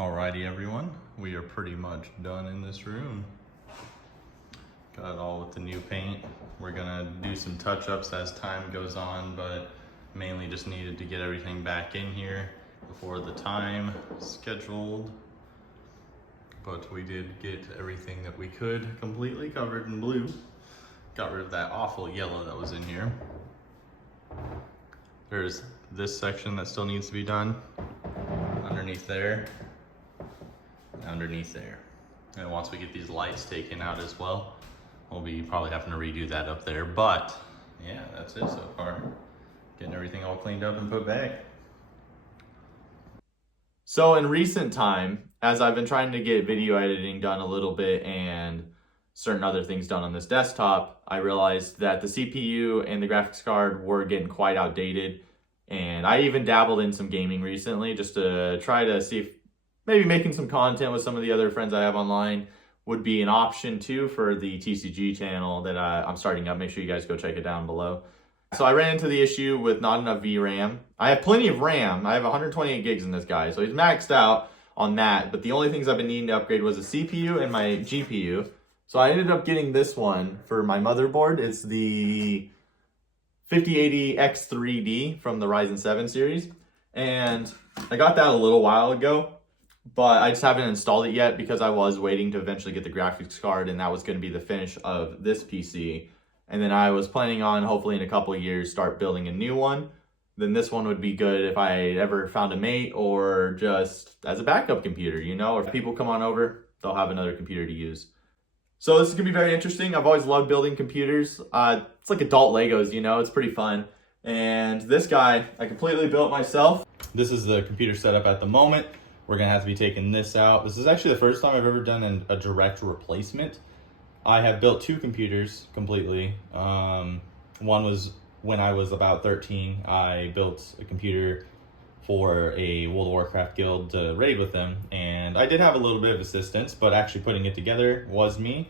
Alrighty everyone, we are pretty much done in this room. Got it all with the new paint. We're gonna do some touch-ups as time goes on, but mainly just needed to get everything back in here before the time scheduled. But we did get everything that we could completely covered in blue. Got rid of that awful yellow that was in here. There's this section that still needs to be done underneath there. Underneath there. And once we get these lights taken out as well, we'll be probably having to redo that up there. But yeah, that's it so far. Getting everything all cleaned up and put back. So in recent time, as I've been trying to get video editing done a little bit and certain other things done on this desktop, I realized that the CPU and the graphics card were getting quite outdated. And I even dabbled in some gaming recently just to try to see if maybe making some content with some of the other friends I have online would be an option too for the TCG channel that I'm starting up. Make sure you guys go check it down below. So I ran into the issue with not enough VRAM. I have plenty of RAM. I have 128 gigs in this guy, so he's maxed out on that. But the only things I've been needing to upgrade was the CPU and my GPU. So I ended up getting this one for my motherboard. It's the 5080X3D from the Ryzen 7 series. And I got that a little while ago, but I just haven't installed it yet because I was waiting to eventually get the graphics card, and that was going to be the finish of this PC. And then I was planning on hopefully in a couple of years start building a new one. Then this one would be good if I ever found a mate or just as a backup computer, you know, or if people come on over, they'll have another computer to use. So this is gonna be very interesting. I've always loved building computers. It's like adult Legos, you know, it's pretty fun. And this guy, I completely built myself. This is the computer setup at the moment. We're gonna have to be taking this out. This is actually the first time I've ever done a direct replacement. I have built two computers completely. One was when I was about 13. I built a computer for a World of Warcraft guild to raid with them. And I did have a little bit of assistance, but actually putting it together was me.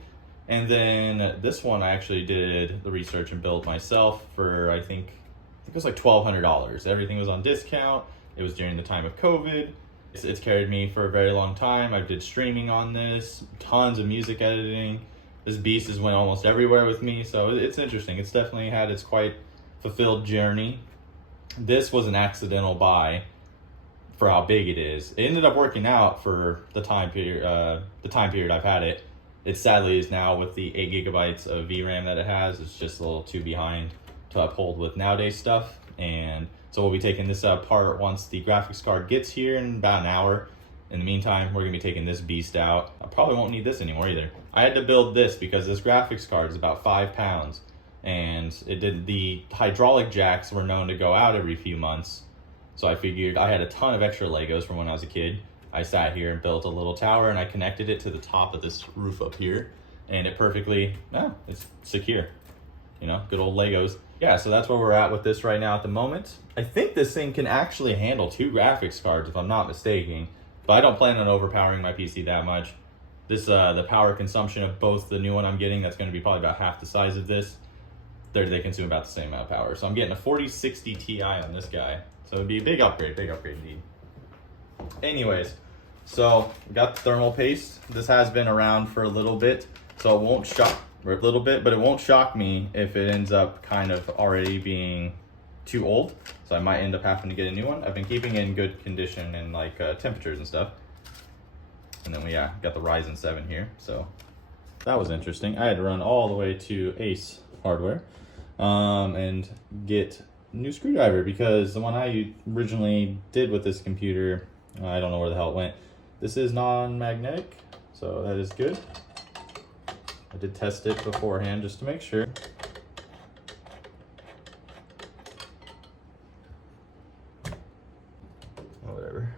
And then this one I actually did the research and built myself for, I think it was like $1,200. Everything was on discount. It was during the time of COVID. It's carried me for a very long time. I did streaming on this, tons of music editing. This beast has went almost everywhere with me, so it's interesting. It's definitely had its quite fulfilled journey. This was an accidental buy for how big it is. It ended up working out for the time period I've had it. It sadly is now with the 8 gigabytes of VRAM that it has. It's just a little too behind to uphold with nowadays stuff. And so we'll be taking this apart once the graphics card gets here in about an hour. In the meantime, we're gonna be taking this beast out. I probably won't need this anymore either. I had to build this because this graphics card is about 5 pounds, and the hydraulic jacks were known to go out every few months. So I figured I had a ton of extra Legos from when I was a kid. I sat here and built a little tower, and I connected it to the top of this roof up here, and it perfectly, it's secure. You know, good old Legos. Yeah, so that's where we're at with this right now at the moment. I think this thing can actually handle 2 graphics cards if I'm not mistaken. But I don't plan on overpowering my PC that much. This, the power consumption of both the new one I'm getting, that's gonna be probably about half the size of this. They consume about the same amount of power. So I'm getting a 4060 Ti on this guy. So it'd be a big upgrade indeed. Anyways, so we got the thermal paste. This has been around for a little bit, so it won't shock, or a little bit, but it won't shock me if it ends up kind of already being too old. So I might end up having to get a new one. I've been keeping it in good condition and like temperatures and stuff. And then we got the Ryzen 7 here. So that was interesting. I had to run all the way to Ace Hardware and get a new screwdriver because the one I originally did with this computer, I don't know where the hell it went. This is non-magnetic, so that is good. I did test it beforehand just to make sure. Whatever.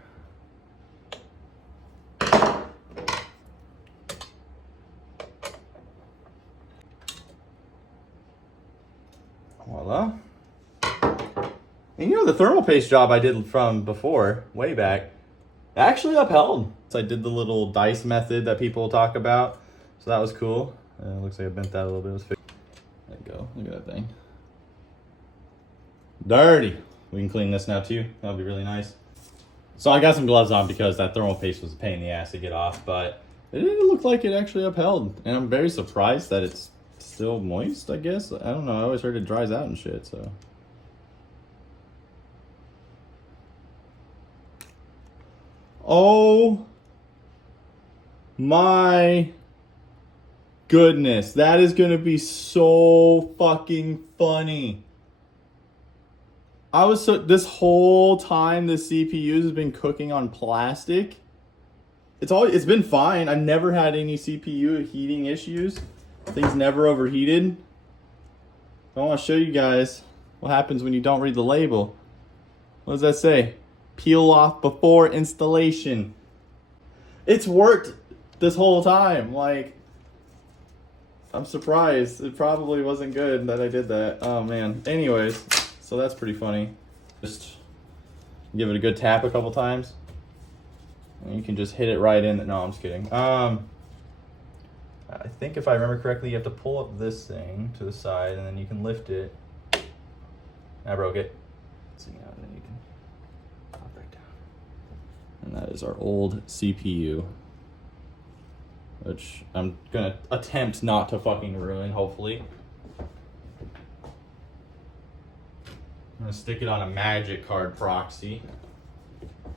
Voila. And you know, the thermal paste job I did from before, way back, actually upheld. So I did the little dice method that people talk about. So that was cool. Looks like I bent that a little bit. There you go. Look at that thing. Dirty. We can clean this now too. That'll be really nice. So I got some gloves on because that thermal paste was a pain in the ass to get off, but it didn't look like it actually upheld. And I'm very surprised that it's still moist, I guess. I don't know, I always heard it dries out and shit, so. Oh my goodness, that is gonna be so fucking funny. This whole time the CPU has been cooking on plastic. It's been fine. I've never had any CPU heating issues. Things never overheated. I want to show you guys what happens when you don't read the label. What does that say? Peel off before installation. It's worked this whole time. Like, I'm surprised. It probably wasn't good that I did that. Oh man. Anyways, so that's pretty funny. Just give it a good tap a couple times. And you can just hit it right in. No, I'm just kidding. I think if I remember correctly, you have to pull up this thing to the side and then you can lift it. I broke it. So yeah, and then you can pop right down. And that is our old CPU, which I'm gonna attempt not to fucking ruin, hopefully. I'm gonna stick it on a magic card proxy.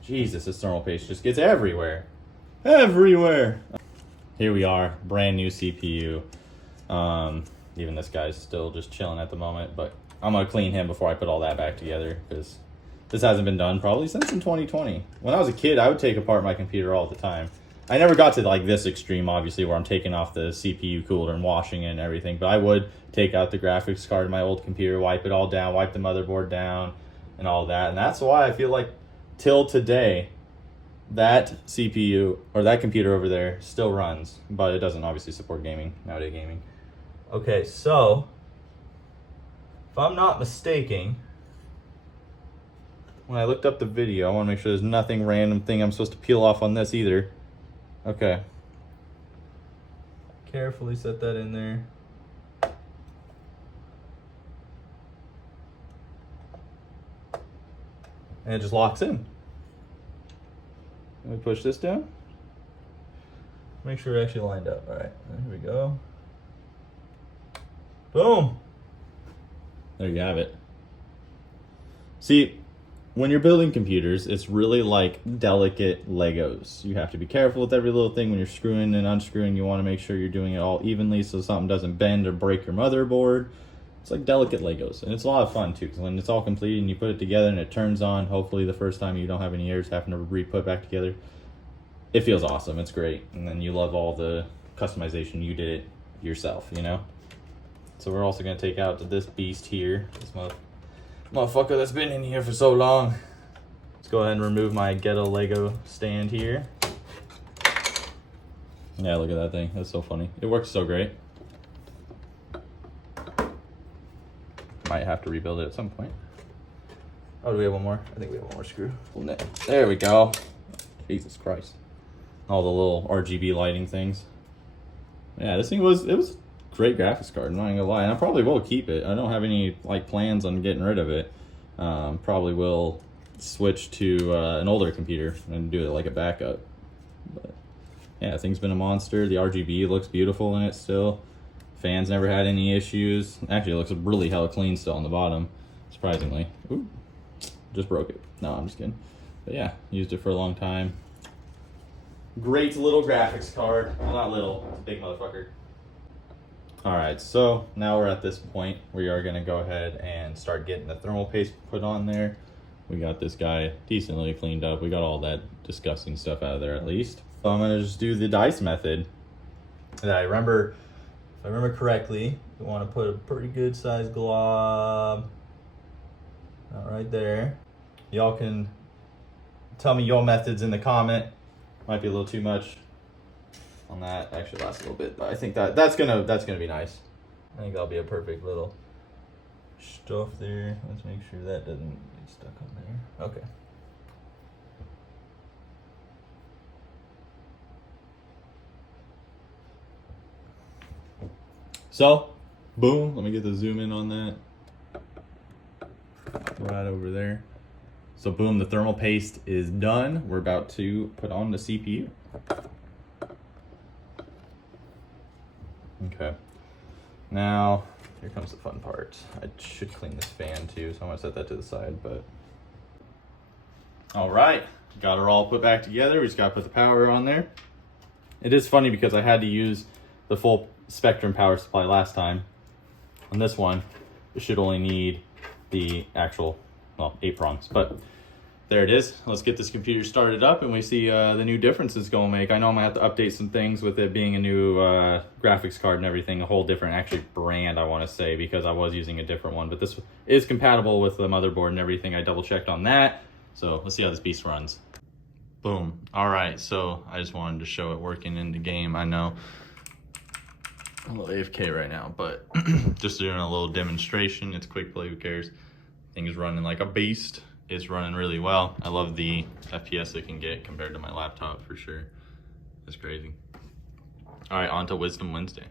Jesus, this thermal paste just gets everywhere. Everywhere! Here we are, brand new CPU. Even this guy's still just chilling at the moment, but I'm gonna clean him before I put all that back together because this hasn't been done probably since in 2020. When I was a kid, I would take apart my computer all the time. I never got to like this extreme, obviously, where I'm taking off the CPU cooler and washing it and everything, but I would take out the graphics card of my old computer, wipe it all down, wipe the motherboard down, and all that. And that's why I feel like till today, that CPU or that computer over there still runs, but it doesn't obviously support gaming, nowadays gaming. Okay, so if I'm not mistaken, when I looked up the video, I want to make sure there's nothing random thing I'm supposed to peel off on this either. Okay. Carefully set that in there. And it just locks in. Let me push this down. Make sure it actually lined up. All right, here we go. Boom. There you have it. See, when you're building computers, it's really like delicate Legos. You have to be careful with every little thing when you're screwing and unscrewing. You want to make sure you're doing it all evenly so something doesn't bend or break your motherboard. It's like delicate Legos, and it's a lot of fun too, because when it's all complete and you put it together and it turns on, hopefully the first time you don't have any errors having to re-put back together, it feels awesome. It's great, and then you love all the customization. You did it yourself, you know? So we're also going to take out this beast here, this motherfucker that's been in here for so long. Let's go ahead and remove my ghetto Lego stand here. Yeah, look at that thing. That's so funny. It works so great. Might have to rebuild it at some point. Oh, do we have one more? I think we have one more screw. There we go. Jesus Christ. All the little RGB lighting things. Yeah, this thing was a great graphics card, I'm not gonna lie. And I probably will keep it. I don't have any like plans on getting rid of it. Probably will switch to an older computer and do it like a backup. But yeah, the thing's been a monster. The RGB looks beautiful in it still. Fans never had any issues. Actually, it looks really hella clean still on the bottom, surprisingly. Ooh, just broke it. No, I'm just kidding. But yeah, used it for a long time. Great little graphics card. Well, not little, big motherfucker. All right, so now we're at this point. We are gonna go ahead and start getting the thermal paste put on there. We got this guy decently cleaned up. We got all that disgusting stuff out of there at least. So I'm gonna just do the dice method. And I remember, if I remember correctly, you want to put a pretty good sized glob right there. Y'all can tell me your methods in the comment. Might be a little too much on that. Actually lasts a little bit, but I think that's gonna be nice. I think that'll be a perfect little stuff there. Let's make sure that doesn't get stuck on there. Okay. So, boom, let me get the zoom in on that. Right over there. So boom, the thermal paste is done. We're about to put on the CPU. Okay. Now, here comes the fun part. I should clean this fan too, so I'm gonna set that to the side, but. All right, got her all put back together. We just gotta put the power on there. It is funny because I had to use the full spectrum power supply last time. On this one, it should only need the actual, well, 8 prongs, but there it is. Let's get this computer started up and we see the new difference it's gonna make. I know I'm gonna have to update some things with it being a new graphics card and everything, a whole different actually brand, I wanna say, because I was using a different one, but this is compatible with the motherboard and everything. I double checked on that. So let's see how this beast runs. Boom. All right, so I just wanted to show it working in the game. I know I'm a little AFK right now, but just doing a little demonstration. It's quick play, who cares? Thing is running like a beast. It's running really well. I love the FPS it can get compared to my laptop for sure. That's crazy. All right, on to Wisdom Wednesday.